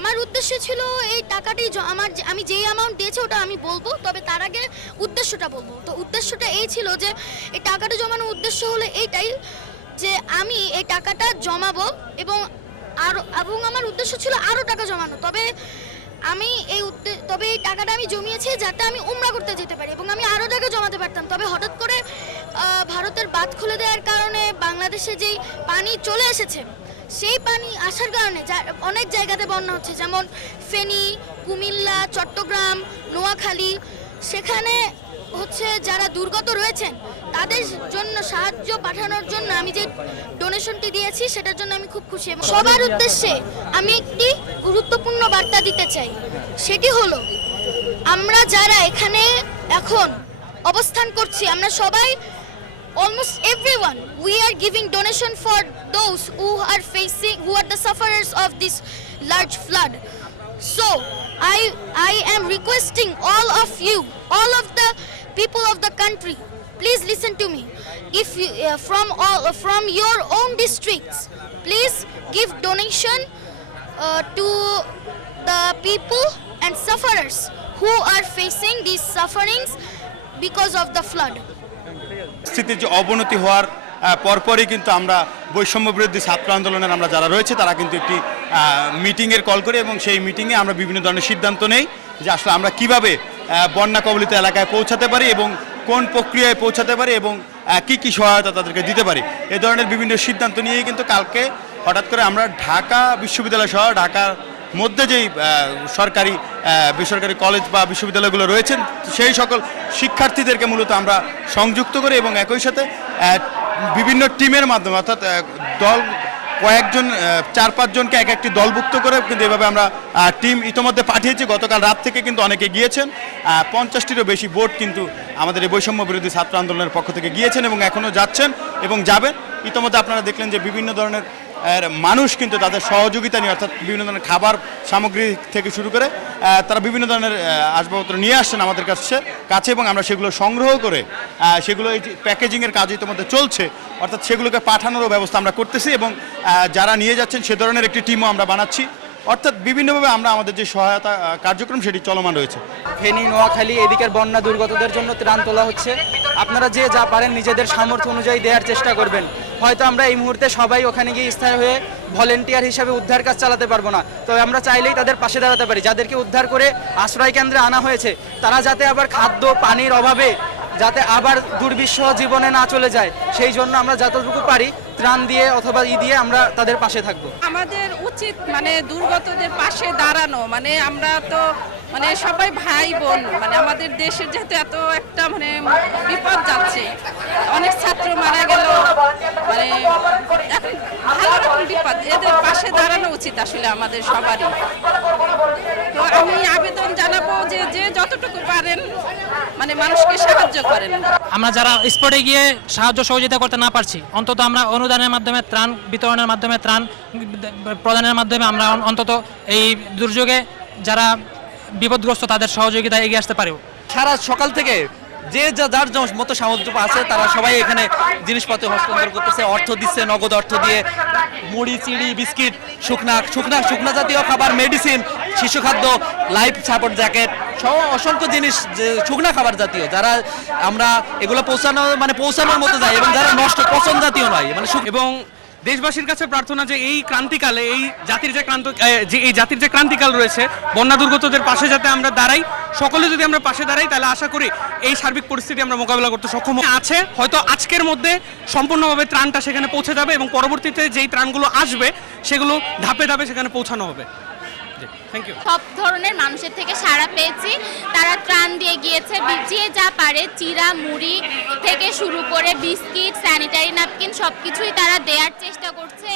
আমার উদ্দেশ্য ছিল এই টাকাটি আমার আমি যেই অ্যামাউন্ট দিয়েছি ওটা আমি বলব, তবে তার আগে উদ্দেশ্যটা বলব। তো উদ্দেশ্যটা এই ছিল যে, এই টাকাটা জমানোর উদ্দেশ্য হলো এইটাই যে আমি এই টাকাটা জমাবো এবং আরও এবং আমার উদ্দেশ্য ছিল আরও টাকা জমানো। তবে আমি এই তবে এই টাকাটা আমি জমিয়েছি যাতে আমি উমরা করতে যেতে পারি এবং আমি আরও টাকা জমাতে পারতাম। তবে হঠাৎ করে ভারতের বাদ খুলে দেওয়ার কারণে বাংলাদেশে যেই পানি চলে এসেছে সেই পানি আসার কারণে অনেক জায়গাতে বন্যা হচ্ছে, যেমন ফেনী, কুমিল্লা, চট্টগ্রাম, নোয়াখালী। সেখানে হচ্ছে যারা দুর্গত রয়েছেন, তাদের জন্য সাহায্য পাঠানোর জন্য আমি যে ডোনেশনটি দিয়েছি, সেটার জন্য আমি খুব খুশি। এবং সবার উদ্দেশ্যে আমি একটি গুরুত্বপূর্ণ বার্তা দিতে চাই। সেটি হলো, আমরা যারা এখানে এখন অবস্থান করছি, আমরা সবাই almost everyone we are giving donation for those who are facing who are the sufferers of this large flood. So i i am requesting all of you all of the people of the country please listen to me. If you uh, from all from your own districts please give donation uh, to the people and sufferers who are facing these sufferings because of the flood স্থিতির যে অবনতি হওয়ার পরপরই কিন্তু আমরা বৈষম্য বিরোধী ছাত্র আন্দোলনের আমরা যারা রয়েছে, তারা কিন্তু একটি মিটিংয়ের কল করি এবং সেই মিটিংয়ে আমরা বিভিন্ন ধরনের সিদ্ধান্ত নেই যে আসলে আমরা কীভাবে বন্যা কবলিত এলাকায় পৌঁছাতে পারি এবং কোন প্রক্রিয়ায় পৌঁছাতে পারি এবং কি কি সহায়তা তাদেরকে দিতে পারি। এ ধরনের বিভিন্ন সিদ্ধান্ত নিয়েই কিন্তু কালকে হঠাৎ করে আমরা ঢাকা বিশ্ববিদ্যালয় সহ ঢাকার মধ্যে যেই সরকারি বেসরকারি কলেজ বা বিশ্ববিদ্যালয়গুলো রয়েছেন, সেই সকল শিক্ষার্থীদেরকে মূলত আমরা সংযুক্ত করে এবং একই সাথে বিভিন্ন টিমের মাধ্যমে, অর্থাৎ দল, কয়েকজন চার, পাঁচজনকে এক একটি দলভুক্ত করে কিন্তু এভাবে আমরা টিম ইতোমধ্যে পাঠিয়েছি। গতকাল রাত থেকে কিন্তু অনেকে গিয়েছেন। পঞ্চাশটিরও বেশি বোর্ড কিন্তু আমাদের এই বৈষম্য বিরোধী ছাত্র আন্দোলনের পক্ষ থেকে গিয়েছেন এবং এখনও যাচ্ছেন এবং যাবেন। ইতোমধ্যে আপনারা দেখলেন যে বিভিন্ন ধরনের মানুষ কিন্তু তাদের সহযোগিতা নিয়ে, অর্থাৎ বিভিন্ন ধরনের খাবার সামগ্রী থেকে শুরু করে তারা বিভিন্ন ধরনের আসবাবপত্র নিয়ে আসছেন আমাদের কাছে কাছে এবং আমরা সেগুলো সংগ্রহ করে সেগুলো এই প্যাকেজিংয়ের কাজ ইতিমধ্যে চলছে, অর্থাৎ সেগুলোকে পাঠানোরও ব্যবস্থা আমরা করতেছি এবং যারা নিয়ে যাচ্ছেন সে ধরনের একটি টিমও আমরা বানাচ্ছি। অর্থাৎ বিভিন্নভাবে আমরা আমাদের যে সহায়তা কার্যক্রম সেটি চলমান রয়েছে। ফেনী, নোয়াখালী, এদিকের বন্যা দুর্গতদের জন্য ত্রাণ তোলা হচ্ছে। আপনারা যে যা পারেন নিজেদের সামর্থ্য অনুযায়ী দেওয়ার চেষ্টা করবেন। হয়তো আমরা এই মুহূর্তে সবাই ওখানে গিয়ে স্থায়ী হয়ে ভলেন্টিয়ার হিসাবে উদ্ধার কাজ চালাতে পারব না। তবে আমরা চাইলেই তাদের পাশে দাঁড়াতে পারি, যাদেরকে উদ্ধার করে আশ্রয় কেন্দ্রে আনা হয়েছে। তারা যাতে আবার খাদ্য, পানির অভাবে যাতে আবার দুর্বিষহ জীবনে না চলে যায়, সেই জন্য আমরা যতটুকু পারি ত্রাণ দিয়ে অথবা ই দিয়ে আমরা তাদের পাশে থাকব। আমাদের উচিত মানে দুর্গতদের পাশে দাঁড়ানো মানে আমরা তো মানে সবাই ভাই বোন মানে আমাদের দেশের যেহেতু এত একটা মানে বিপদ যাচ্ছে, অনেক ছাত্র মারা গেল মানে এখন ভালো রকম বিপদ এদের পাশে দাঁড়ানো উচিত আসলে আমাদের সবারই। তো আমি আবেদন জানাব যে যে যতটুকু পারেন মানে মানুষকে সাহায্য করেন। আমরা যারা স্পটে গিয়ে সাহায্য সহযোগিতা করতে না পারছি অন্তত আমরা অনুদানের মাধ্যমে ত্রাণ বিতরণের মাধ্যমে ত্রাণ প্রদানের মাধ্যমে আমরা অন্তত এই দুর্যোগে যারা বিপদগ্রস্ত তাদের সহযোগিতা এগিয়ে আসতে পারি সারা সকাল থেকে যে যার মতো সামর্থ্য আছে, তারা সবাই এখানে জিনিসপত্র হস্তান্তর করতেছে। অর্থ দিচ্ছে, নগদ অর্থ দিয়ে। মুড়ি, চিড়ি, বিস্কিট, শুকনা শুকনা শুকনা জাতীয় খাবার মেডিসিন শিশু খাদ্য লাইফ সাপোর্ট জ্যাকেট সহ অসংখ্য জিনিস শুকনা খাবার জাতীয়, যারা আমরা এগুলো পৌঁছানো মানে পৌঁছানোর মতো যায় এবং যারা নষ্ট, পচন জাতীয় নয় মানে এবং দেশবাসীর কাছে প্রার্থনা যে এই ক্রান্তিকালে, এই জাতির যে ক্রান্ত যে এই জাতির যে ক্রান্তিকাল রয়েছে, বন্যা দুর্গতদের পাশে যাতে আমরা দাঁড়াই সকলে যদি আমরা পাশে দাঁড়াই, তাহলে আশা করি এই সার্বিক পরিস্থিতি আমরা মোকাবিলা করতে সক্ষম আছে, হয়তো আজকের মধ্যে সম্পূর্ণভাবে ত্রাণটা সেখানে পৌঁছে যাবে এবং পরবর্তীতে যেই ত্রাণগুলো আসবে, সেগুলো ধাপে ধাপে সেখানে পৌঁছানো হবে। সব ধরনের মানুষের থেকে সাড়া পেয়েছি। তারা ত্রাণ দিয়ে গিয়েছে। যে যা পারে, চিরা, মুড়ি থেকে শুরু করে বিস্কিট, স্যানিটারি ন্যাপকিন সব কিছুই তারা দেওয়ার চেষ্টা করছে।